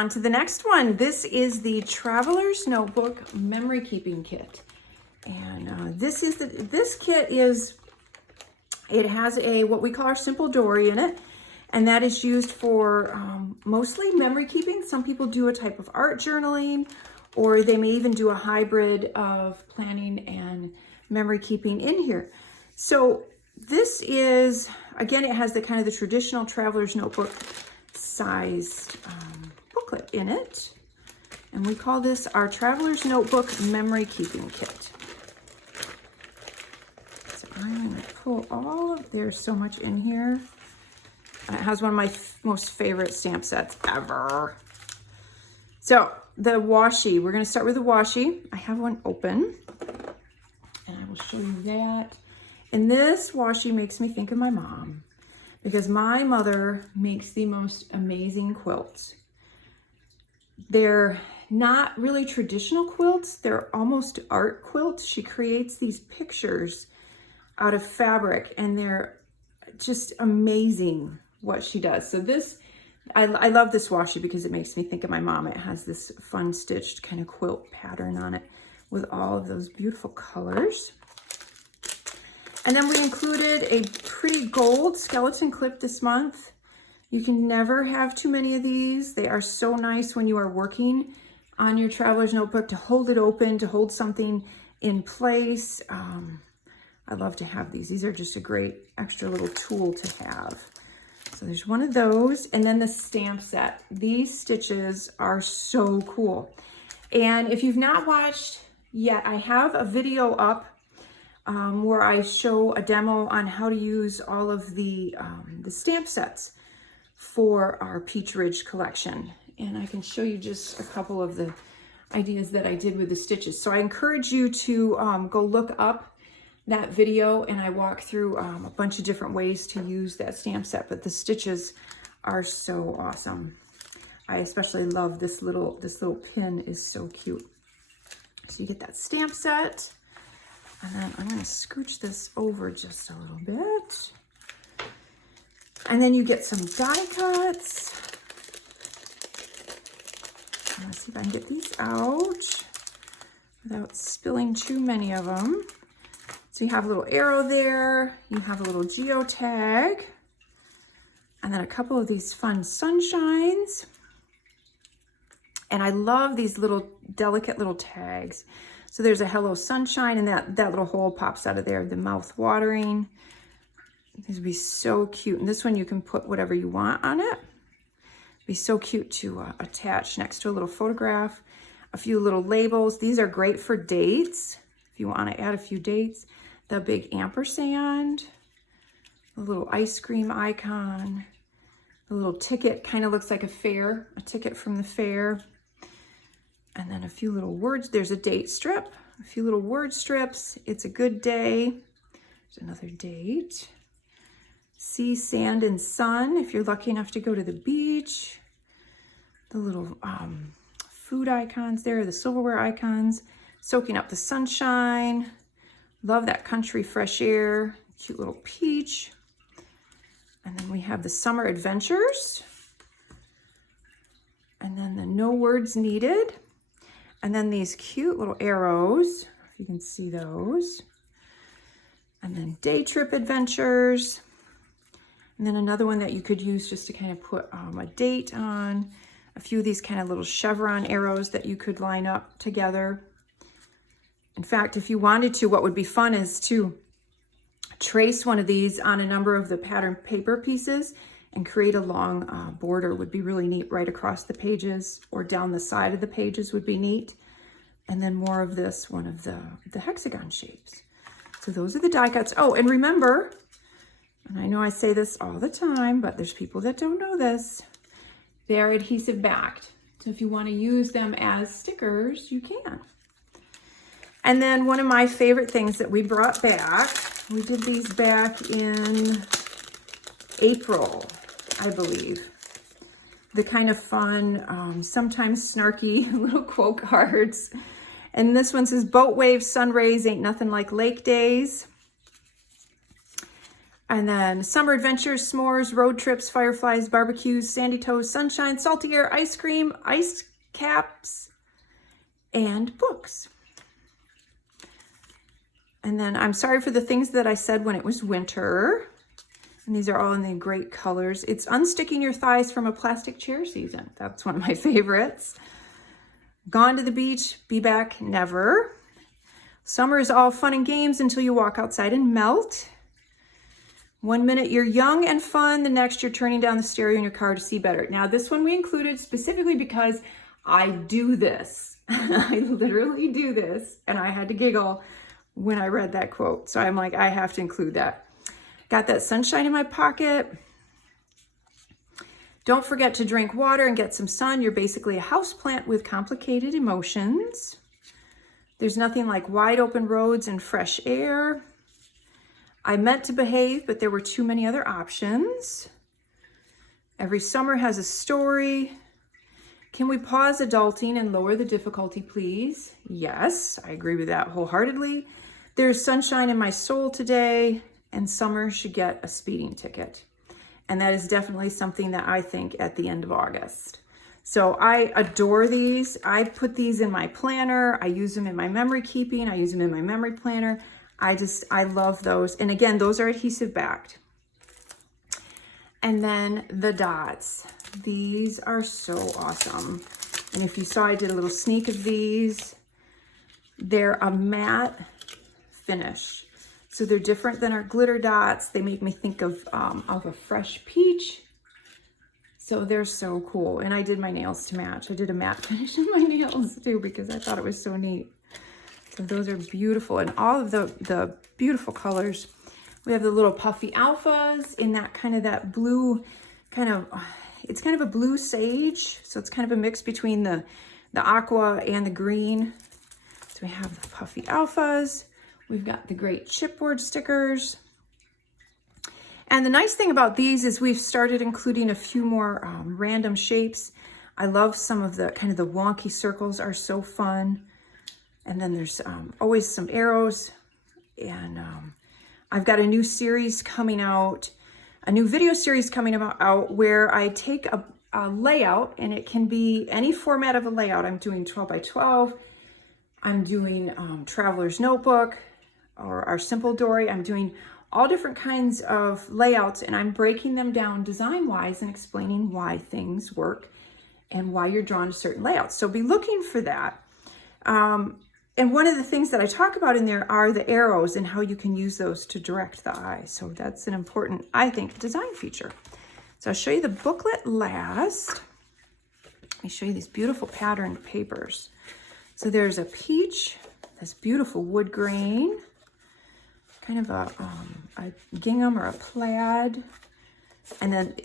on to the next one. This is the Traveler's Notebook Memory Keeping Kit. And this kit is, it has what we call our simple dory in it. And that is used for mostly memory keeping. Some people do a type of art journaling, or they may even do a hybrid of planning and memory keeping in here. So this is, again, it has the kind of the traditional Traveler's Notebook sized booklet in it. And we call this our Traveler's Notebook Memory Keeping Kit. So I'm going to pull all of, there's so much in here. It has one of my most favorite stamp sets ever. So the washi, we're going to start with the washi. I have one open and I will show you that. And this washi makes me think of my mom, because my mother makes the most amazing quilts. They're not really traditional quilts. They're almost art quilts. She creates these pictures out of fabric and they're just amazing what she does. So this, I love this washi because it makes me think of my mom. It has this fun stitched kind of quilt pattern on it with all of those beautiful colors. And then we included a pretty gold skeleton clip this month. You can never have too many of these. They are so nice when you are working on your Traveler's Notebook to hold it open, to hold something in place. I love to have these. These are just a great extra little tool to have. So there's one of those, and then the stamp set. These stitches are so cool. And if you've not watched yet, I have a video up where I show a demo on how to use all of the stamp sets for our Peach Ridge collection. And I can show you just a couple of the ideas that I did with the stitches. So I encourage you to go look up that video, and I walk through a bunch of different ways to use that stamp set, but the stitches are so awesome. I especially love this little pin is so cute. So you get that stamp set, and then I'm going to scooch this over just a little bit. And then you get some die cuts. Let's see if I can get these out without spilling too many of them. So you have a little arrow there, you have a little geotag, and then a couple of these fun sunshines. And I love these little delicate little tags. So there's a hello sunshine, and that little hole pops out of there, the mouth watering. These would be so cute. And this one you can put whatever you want on it. Be so cute to attach next to a little photograph. A few little labels. These are great for dates, if you want to add a few dates. The big ampersand, a little ice cream icon, a little ticket, kind of looks like a fair, a ticket from the fair. And then a few little words. There's a date strip, a few little word strips. It's a good day. There's another date. Sea, sand, and sun, if you're lucky enough to go to the beach. The little food icons there, the silverware icons, soaking up the sunshine. Love that country fresh air, cute little peach. And then we have the summer adventures. And then the no words needed. And then these cute little arrows, if you can see those. And then day trip adventures. And then another one that you could use just to kind of put a date on. A few of these kind of little chevron arrows that you could line up together. In fact, if you wanted to, what would be fun is to trace one of these on a number of the pattern paper pieces and create a long border. Would be really neat right across the pages, or down the side of the pages would be neat. And then more of this, one of the hexagon shapes. So those are the die cuts. Oh, and remember, and I know I say this all the time, but there's people that don't know this, they're adhesive backed. So if you want to use them as stickers, you can. And then one of my favorite things that we brought back, we did these back in April, I believe. The kind of fun, sometimes snarky little quote cards. And this one says, boat waves, sun rays, ain't nothing like lake days. And then summer adventures, s'mores, road trips, fireflies, barbecues, sandy toes, sunshine, salty air, ice cream, ice caps, and books. And then I'm sorry for the things that I said when it was winter. And these are all in the great colors. It's unsticking your thighs from a plastic chair season. That's one of my favorites. Gone to the beach, be back never. Summer is all fun and games until you walk outside and melt. 1 minute you're young and fun, the next you're turning down the stereo in your car to see better. Now this one we included specifically because I do this. I literally do this, and I had to giggle when I read that quote. So I'm like, I have to include that. Got that sunshine in my pocket. Don't forget to drink water and get some sun. You're basically a houseplant with complicated emotions. There's nothing like wide open roads and fresh air. I meant to behave, but there were too many other options. Every summer has a story. Can we pause adulting and lower the difficulty, please? Yes, I agree with that wholeheartedly. There's sunshine in my soul today, and summer should get a speeding ticket. And that is definitely something that I think at the end of August. So I adore these. I put these in my planner. I use them in my memory keeping. I use them in my memory planner. I love those. And again, those are adhesive backed. And then the dots. These are so awesome. And if you saw, I did a little sneak of these. They're a matte finish. So they're different than our glitter dots. They make me think of a fresh peach. So they're so cool. And I did my nails to match. I did a matte finish in my nails too because I thought it was so neat. So those are beautiful, and all of the beautiful colors. We have the little puffy alphas in that kind of that blue, it's kind of a blue sage. So it's kind of a mix between the aqua and the green. So we have the puffy alphas. We've got the great chipboard stickers. And the nice thing about these is we've started including a few more random shapes. I love some of the kind of the wonky circles are so fun. And then there's always some arrows. And I've got a new series coming out, a new video series coming out where I take a layout, and it can be any format of a layout. I'm doing 12 by 12. I'm doing Traveler's Notebook or our Simple Dory. I'm doing all different kinds of layouts, and I'm breaking them down design-wise and explaining why things work and why you're drawn to certain layouts. So be looking for that. And one of the things that I talk about in there are the arrows and how you can use those to direct the eye. So that's an important, I think, design feature. So I'll show you the booklet last. Let me show you these beautiful patterned papers. So there's a peach, this beautiful wood grain, kind of a gingham or a plaid. And then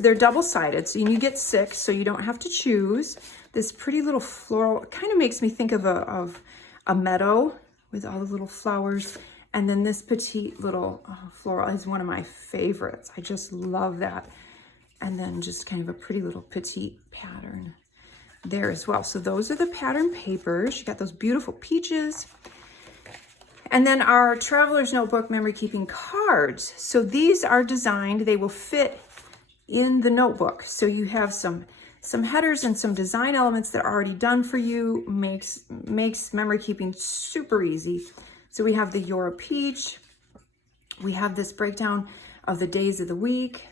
they're double-sided, so you get 6, so you don't have to choose. This pretty little floral kind of makes me think of a meadow with all the little flowers. And then this petite little floral is one of my favorites. I just love that. And then just kind of a pretty little petite pattern there as well. So those are the pattern papers. You got those beautiful peaches. And then our Traveler's Notebook memory keeping cards. So these are designed, they will fit in the notebook. So you have some headers and some design elements that are already done for you, makes memory keeping super easy. So we have the You're a Peach. We have this breakdown of the days of the week.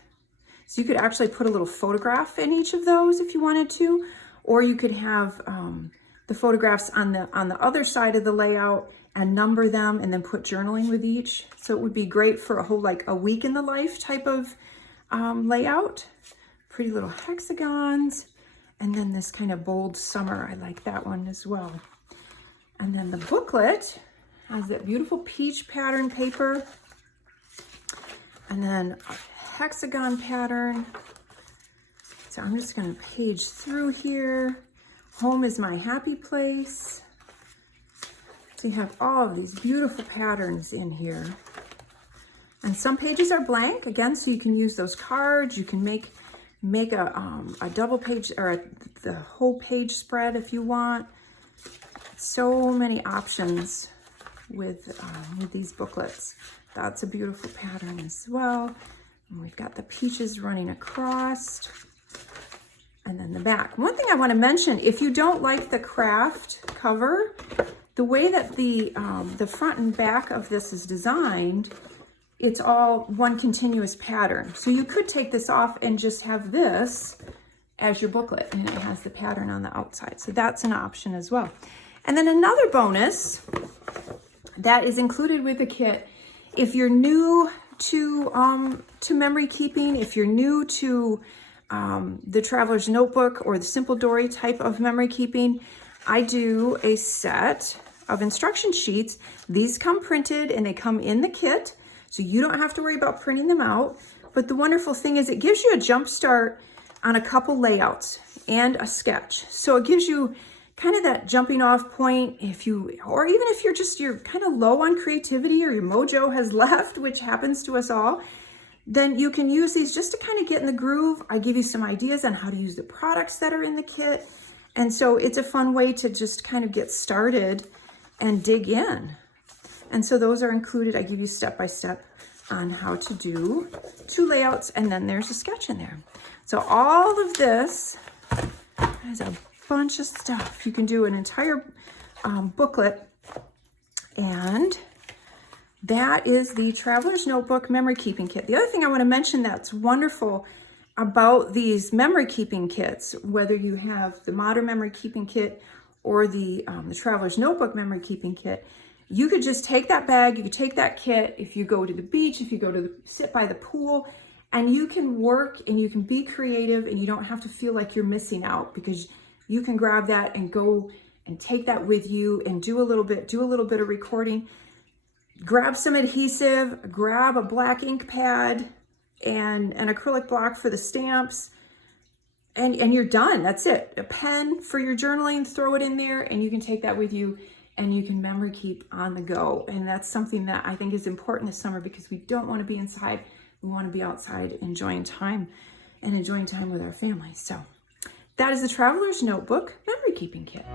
So you could actually put a little photograph in each of those if you wanted to, or you could have the photographs on the other side of the layout and number them and then put journaling with each. So it would be great for a whole, like a week in the life type of layout. Pretty little hexagons. And then this kind of bold summer, I like that one as well. And then the booklet has that beautiful peach pattern paper. And then a hexagon pattern. So I'm just gonna page through here. Home is my happy place. So you have all of these beautiful patterns in here. And some pages are blank, again, so you can use those cards. You can make a double page or the whole page spread if you want. So many options with these booklets. That's a beautiful pattern as well. And we've got the peaches running across. And then the back. One thing I want to mention, if you don't like the craft cover, the way that the front and back of this is designed, it's all one continuous pattern. So you could take this off and just have this as your booklet, and it has the pattern on the outside. So that's an option as well. And then another bonus that is included with the kit, if you're new to memory keeping, if you're new to the Traveler's Notebook or the Simple Dory type of memory keeping, I do a set of instruction sheets. These come printed and they come in the kit, so you don't have to worry about printing them out. But the wonderful thing is it gives you a jump start on a couple layouts and a sketch. So it gives you kind of that jumping off point or even if you're kind of low on creativity or your mojo has left, which happens to us all, then you can use these just to kind of get in the groove. I give you some ideas on how to use the products that are in the kit. And so it's a fun way to just kind of get started and dig in. And so those are included. I give you step-by-step on how to do 2 layouts, and then there's a sketch in there. So all of this is a bunch of stuff. You can do an entire booklet, and that is the Traveler's Notebook Memory Keeping Kit. The other thing I want to mention that's wonderful about these memory keeping kits, whether you have the Modern Memory Keeping Kit or the Traveler's Notebook Memory Keeping Kit, you could just take that bag, you could take that kit if you go to the beach, if you go to sit by the pool, and you can work and you can be creative and you don't have to feel like you're missing out, because you can grab that and go and take that with you and do a little bit of recording. Grab some adhesive, grab a black ink pad and an acrylic block for the stamps, and you're done. That's it. A pen for your journaling, throw it in there, and you can take that with you and you can memory keep on the go. And that's something that I think is important this summer, because we don't want to be inside. We want to be outside enjoying time with our families. So that is the Traveler's Notebook Memory Keeping Kit.